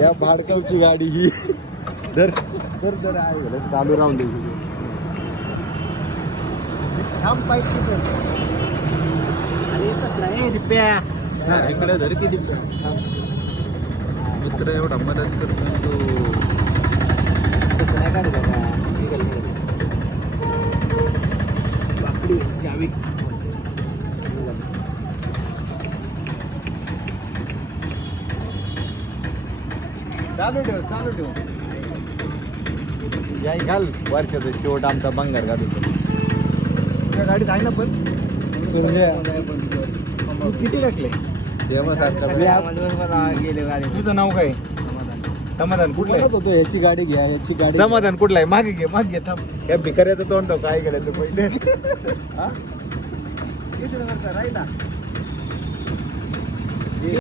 या भाडकावची गाडी ही दर दर दर आहे चालू राहून दे. थांब पाहिजे इकडे धर किती मित्र एवढा मदत करतो तो नाही काढू बाबा. बाकडी चावी चालू ठेव चालू ठेव. याय घाल वर्षाचा शेवट आमचा बंगार घालू. तुझ्या गाडीत आहे ना पण तू किती टाकले तुझं नाव काय? समाधान कुठलं होतो? याची गाडी घ्या याची गाडी. समाधान कुठला आहे? मागे घे मागे घे. थांब या भिकाऱ्याचं तोंड काय करायचं पहिले. राहिला